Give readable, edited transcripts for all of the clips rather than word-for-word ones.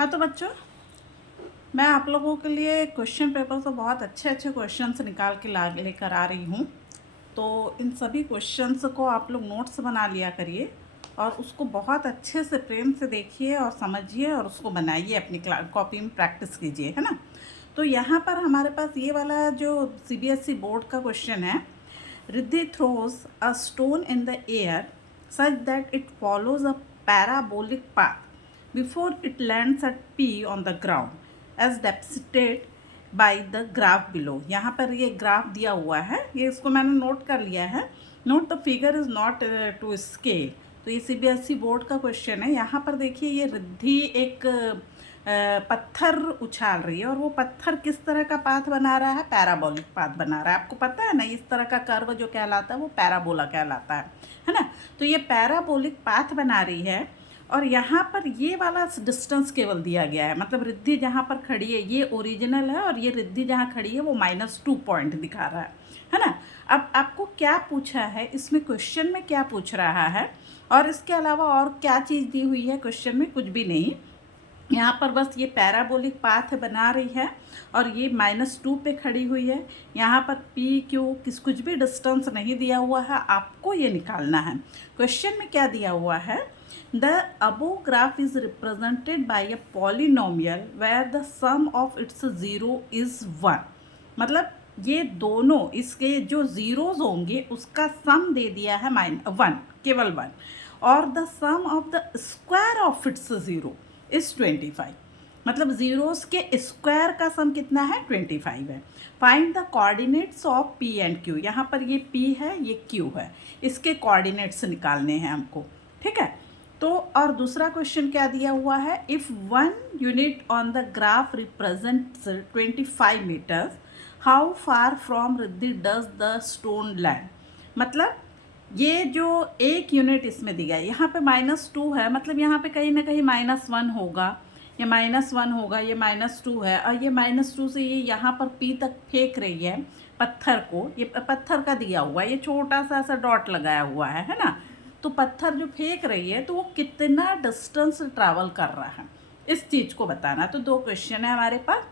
हाँ तो बच्चों, मैं आप लोगों के लिए क्वेश्चन पेपर से बहुत अच्छे अच्छे क्वेश्चंस निकाल के ला लेकर आ रही हूँ। तो इन सभी क्वेश्चंस को आप लोग नोट्स बना लिया करिए और उसको बहुत अच्छे से प्रेम से देखिए और समझिए और उसको बनाइए, अपनी कॉपी में प्रैक्टिस कीजिए, है ना। तो यहाँ पर हमारे पास ये वाला जो CBSE बोर्ड का क्वेश्चन है, Riddhi throws a stone in the air such that it follows a parabolic path before it lands at P on the ground as depicted by the graph below। यहाँ पर ये ग्राफ दिया हुआ है, ये इसको मैंने नोट कर लिया है। Note the figure is not to scale. तो ये CBSE बोर्ड का क्वेश्चन है। यहाँ पर देखिए, ये रिद्धि एक पत्थर उछाल रही है और वो पत्थर किस तरह का पाथ बना रहा है? पैराबोलिक पाथ बना रहा है। आपको पता है ना, इस तरह का कर्व जो कहलाता है वो पैराबोला कहलाता है ना। तो ये पैराबोलिक पाथ बना रही है और यहाँ पर ये वाला डिस्टेंस केवल दिया गया है, मतलब रिद्धि जहाँ पर खड़ी है ये ओरिजिनल है और ये रिद्धि जहाँ खड़ी है वो -2 पॉइंट दिखा रहा है ना। अब आपको क्या पूछा है इसमें, क्वेश्चन में क्या पूछ रहा है और इसके अलावा और क्या चीज़ दी हुई है क्वेश्चन में? कुछ भी नहीं। यहाँ पर बस ये पैराबोलिक पाथ बना रही है और ये -2 पे खड़ी हुई है। यहाँ पर PQ कुछ भी डिस्टेंस नहीं दिया हुआ है, आपको ये निकालना है। क्वेश्चन में क्या दिया हुआ है? The above graph is represented by a polynomial where the sum of its zero is 1। मतलब ये दोनों इसके जो ज़ीरोज़ होंगे उसका सम दे दिया है -1, केवल 1, और the sum of the square of its zero is 25। मतलब ज़ीरोज़ के स्क्वायर का सम कितना है? 25 है। Find the coordinates of P and Q। यहाँ पर ये P है, ये Q है, इसके कोऑर्डिनेट्स निकालने हैं हमको, ठीक है। तो और दूसरा क्वेश्चन क्या दिया हुआ है? If 1 unit on the graph represents 25 metres, how far from Riddhi does the stone land. मतलब ये जो एक यूनिट इसमें दिया है, यहाँ पे -2 है, मतलब यहाँ पे कहीं ना कहीं -1 होगा, ये -1 होगा, ये -2 है और ये -2 से ये यहाँ पर P तक फेंक रही है पत्थर को। ये पत्थर का दिया हुआ है, ये छोटा सा ऐसा डॉट लगाया हुआ है ना। तो पत्थर जो फेंक रही है तो वो कितना डिस्टेंस ट्रैवल कर रहा है, इस चीज़ को बताना। तो 2 क्वेश्चन है हमारे पास,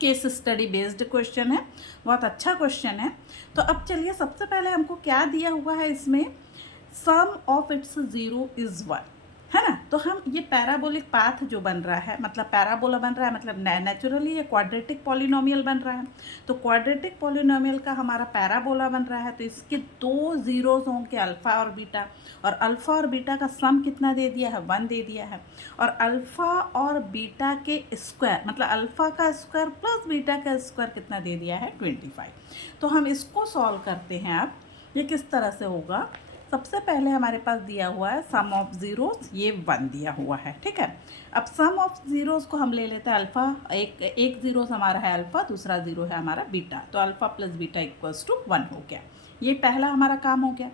केस स्टडी बेस्ड क्वेश्चन है, बहुत अच्छा क्वेश्चन है। तो अब चलिए, सबसे पहले हमको क्या दिया हुआ है इसमें? सम ऑफ इट्स ज़ीरो इज़ 1, है ना। तो हम ये पैराबोलिक पाथ जो बन रहा है, मतलब पैराबोला बन रहा है, मतलब नेचुरली ये क्वाड्रेटिक पॉलिनोमियल बन रहा है। तो क्वाड्रेटिक पॉलिनोमियल का हमारा पैराबोला बन रहा है, तो इसके 2 ज़ीरोज़ होंगे, अल्फ़ा और बीटा, और अल्फ़ा और बीटा का सम कितना दे दिया है? 1 दे दिया है। और अल्फ़ा और बीटा के स्क्वायर, मतलब अल्फ़ा का स्क्वायर प्लस बीटा का स्क्वायर कितना दे दिया है? 25। तो हम इसको सॉल्व करते हैं। अब ये किस तरह से होगा? सबसे पहले हमारे पास दिया हुआ है सम ऑफ ज़ीरोज़, ये 1 दिया हुआ है, ठीक है। अब सम ऑफ ज़ीरोज़ को हम ले लेते हैं अल्फ़ा, एक ज़ीरोज़ हमारा है अल्फ़ा, दूसरा ज़ीरो है हमारा बीटा, तो alpha plus beta equals to 1 हो गया। ये पहला हमारा काम हो गया।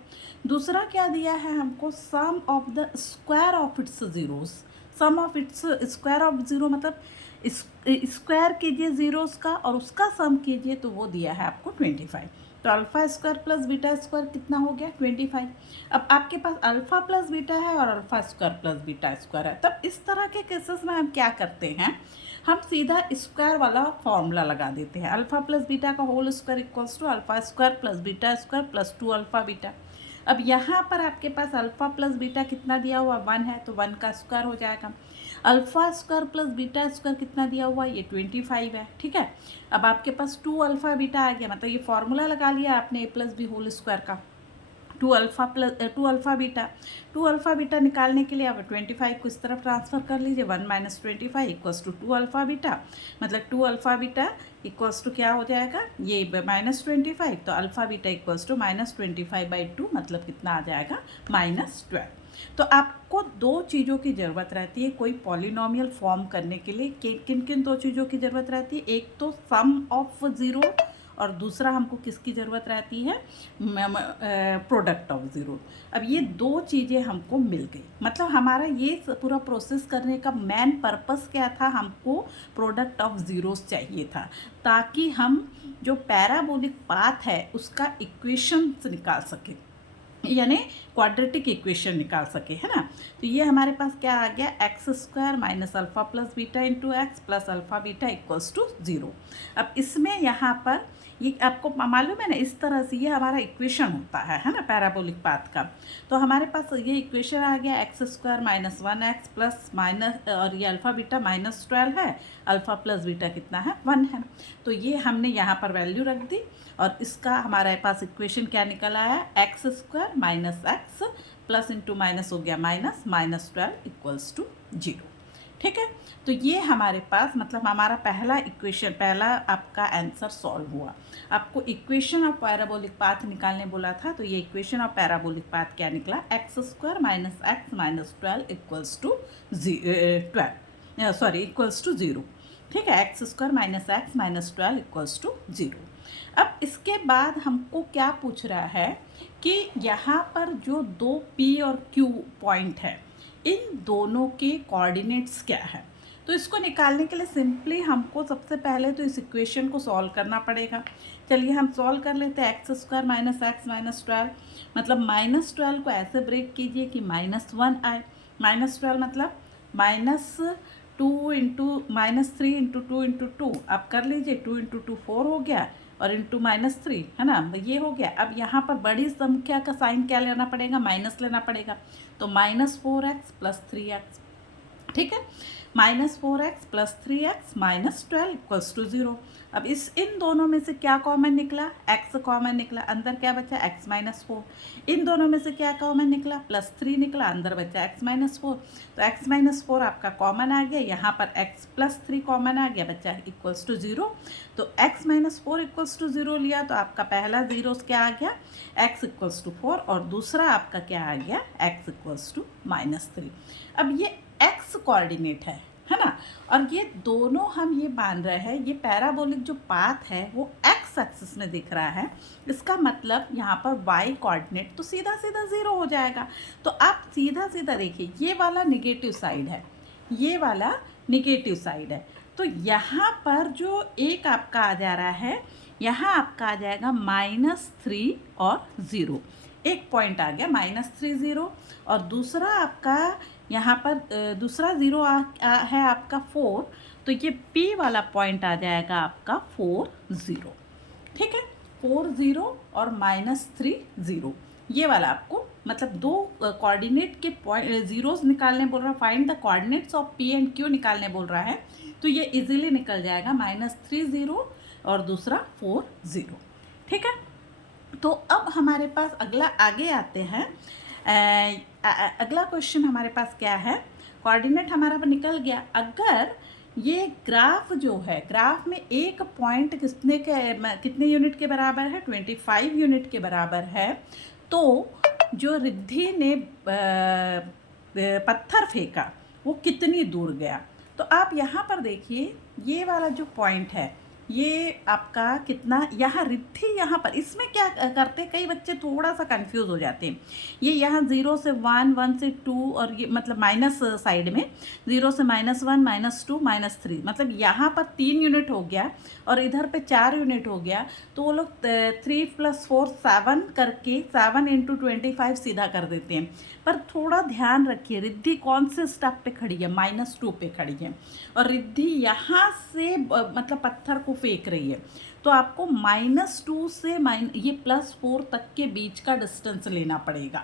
दूसरा क्या दिया है हमको? Sum of the square of its zeros. Sum of its square of zero मतलब स्क्वायर कीजिए ज़ीरोज़ का और उसका सम कीजिए, तो वो दिया है आपको 25। तो alpha square plus beta square कितना हो गया? 25। अब आपके पास अल्फ़ा प्लस बीटा है और alpha square plus beta square है। तब इस तरह के केसेस में हम क्या करते हैं? हम सीधा स्क्वायर वाला फॉर्मूला लगा देते हैं। अल्फ़ा प्लस बीटा का whole square equals to alpha square plus beta square plus 2 alpha beta. अब यहाँ पर आपके पास अल्फ़ा प्लस बीटा कितना दिया हुआ? 1 है, तो 1 का स्क्वायर हो जाएगा। Alpha square plus beta square कितना दिया हुआ? ये 25 है, ठीक है। अब आपके पास 2 अल्फ़ा बीटा आ गया, मतलब ये फॉर्मूला लगा लिया आपने a+b होल स्क्वायर का। 2 अल्फ़ा बीटा निकालने के लिए आप 25 को इस तरफ ट्रांसफ़र कर लीजिए। 1 - 25 इक्वल्स टू 2 अल्फ़ा बीटा, मतलब 2 अल्फ़ा बीटा इक्वल्स टू क्या हो जाएगा? ये -25, तो अल्फ़ा बीटा इक्वल्स टू -25/2, मतलब कितना आ जाएगा? -12। तो आपको 2 चीज़ों की ज़रूरत रहती है कोई पॉलिनोमियल फॉर्म करने के लिए। किन किन 2 चीज़ों की ज़रूरत रहती है? एक तो सम ऑफ ज़ीरो और दूसरा हमको किसकी ज़रूरत रहती है? Product of zero. अब ये 2 चीज़ें हमको मिल गई, मतलब हमारा ये पूरा प्रोसेस करने का मेन पर्पस क्या था? हमको प्रोडक्ट ऑफ ज़ीरोज़ चाहिए था, ताकि हम जो पैराबोलिक पाथ है उसका इक्वेशंस निकाल सकें। यानी क्वाड्रेटिक इक्वेशन निकाल सके, है ना। तो ये हमारे पास क्या आ गया, x square minus alpha plus beta into x plus alpha beta equals to 0। अब इसमें यहाँ पर ये आपको मालूम है ना, इस तरह से ये हमारा इक्वेशन होता है ना, पैराबोलिक पाथ का। तो हमारे पास ये इक्वेशन आ गया x square minus 1x plus minus, और ये अल्फ़ा बीटा -12 है, अल्फ़ा प्लस बीटा कितना है, 1 है। तो ये हमने यहाँ पर वैल्यू रख दी और इसका हमारे पास इक्वेशन क्या निकल आया, x square minus x plus into minus हो गया माइनस, -12 इक्वल्स टू 0। ठीक है, तो ये हमारे पास मतलब हमारा पहला इक्वेशन, पहला आपका आंसर सॉल्व हुआ। आपको इक्वेशन ऑफ पैराबोलिक पाथ निकालने बोला था, तो ये इक्वेशन ऑफ पैराबोलिक पाथ क्या निकला, x square minus x minus 12 equals to 0। ठीक है, x square minus x minus 12 equals to 0। अब इसके बाद हमको क्या पूछ रहा है कि यहाँ पर जो दो P और Q पॉइंट है, इन दोनों के कोऑर्डिनेट्स क्या है। तो इसको निकालने के लिए सिंपली हमको सबसे पहले तो इस इक्वेशन को सॉल्व करना पड़ेगा। चलिए हम सॉल्व कर लेते हैं। X square minus x minus 12, मतलब -12 को ऐसे ब्रेक कीजिए कि -1 आए। -12 मतलब -2 इंटू -3 इंटू 2 इंटू 2, आप कर लीजिए, 2 इंटू 2 4 हो गया और इंटू -3, है ना, ये हो गया। अब यहाँ पर बड़ी संख्या का साइन क्या लेना पड़ेगा, माइनस लेना पड़ेगा। तो -4x प्लस 3x, ठीक है, -4x plus 3x minus 12 equals to 0। अब इन दोनों में से क्या कॉमन निकला, x कॉमन निकला, अंदर क्या बचा, x माइनस 4। इन दोनों में से क्या कॉमन निकला, +3 निकला, अंदर बचा x माइनस 4। तो x माइनस 4 आपका कॉमन आ गया, यहाँ पर x प्लस 3 कॉमन आ गया, बचा इक्वल्स टू 0। तो x माइनस 4 इक्वल्स टू 0 लिया, तो आपका पहला जीरो क्या आ गया, x इक्वल्स टू 4, और दूसरा आपका क्या आ गया, x इक्वल्स टू -3। अब ये x कोऑर्डिनेट है ना, और ये दोनों हम ये मान रहे हैं, ये पैराबोलिक जो पाथ है वो x एक्सिस में दिख रहा है। इसका मतलब यहाँ पर y कोऑर्डिनेट तो सीधा सीधा 0 हो जाएगा। तो आप सीधा सीधा देखिए, ये वाला निगेटिव साइड है, ये वाला निगेटिव साइड है। तो यहाँ पर जो एक आपका आ जा रहा है, यहाँ आपका आ जाएगा -3 और 0, एक पॉइंट आ गया -3 0, और दूसरा आपका यहाँ पर दूसरा ज़ीरो है आपका 4, तो ये P वाला पॉइंट आ जाएगा आपका 4 0। ठीक है, 4 0 और -3 0, ये वाला आपको मतलब दो कोऑर्डिनेट के पॉइंट जीरोस निकालने बोल रहा है, find the coordinates of P and Q निकालने बोल रहा है। तो ये इजीली निकल जाएगा, -3 0 और दूसरा 4 0। ठीक है, तो अब हमारे पास अगला आगे आते हैं। अगला क्वेश्चन हमारे पास क्या है, कोऑर्डिनेट हमारा निकल गया। अगर ये ग्राफ जो है, ग्राफ में एक पॉइंट कितने यूनिट के बराबर है, 25 यूनिट के बराबर है, तो जो रिद्धि ने पत्थर फेंका वो कितनी दूर गया। तो आप यहाँ पर देखिए, ये वाला जो पॉइंट है ये आपका कितना, यहाँ रिद्धि यहाँ पर इसमें क्या करते हैं, कई बच्चे थोड़ा सा कंफ्यूज हो जाते हैं। ये यहाँ 0 से 1, 1 से 2, और ये मतलब माइनस साइड में 0 से -1, -2, -3, मतलब यहाँ पर 3 यूनिट हो गया और इधर पे 4 यूनिट हो गया। तो वो लोग 3 + 4 7 करके 7 × 25 सीधा कर देते हैं। पर थोड़ा ध्यान रखिए, रिद्धि कौन से स्टेप पे खड़ी है, -2 पे खड़ी है, और रिद्धि यहाँ से मतलब पत्थर को फेंक रही है। तो आपको -2 से ये +4 तक के बीच का डिस्टेंस लेना पड़ेगा।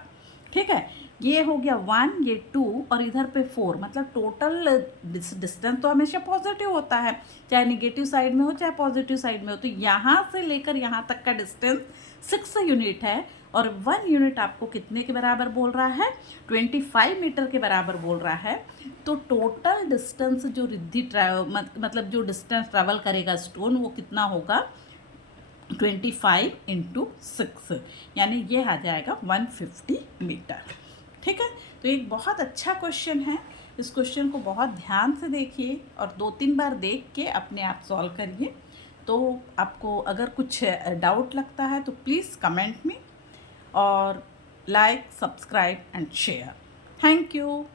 ठीक है, ये हो गया 1, ये 2 और इधर पे 4, मतलब टोटल डिस्टेंस तो हमेशा पॉजिटिव होता है, चाहे निगेटिव साइड में हो चाहे पॉजिटिव साइड में हो। तो यहाँ से लेकर यहाँ तक का डिस्टेंस 6 यूनिट है, और 1 यूनिट आपको कितने के बराबर बोल रहा है, 25 मीटर के बराबर बोल रहा है। तो टोटल डिस्टेंस जो रिद्धि मतलब जो डिस्टेंस ट्रैवल करेगा स्टोन, वो कितना होगा, 25 × 6, यानी ये आ जाएगा 150 मीटर। ठीक है, तो एक बहुत अच्छा क्वेश्चन है। इस क्वेश्चन को बहुत ध्यान से देखिए और 2-3 बार देख के अपने आप सॉल्व करिए। तो आपको अगर कुछ डाउट लगता है तो प्लीज़ कमेंट में, और like, subscribe and share. Thank you.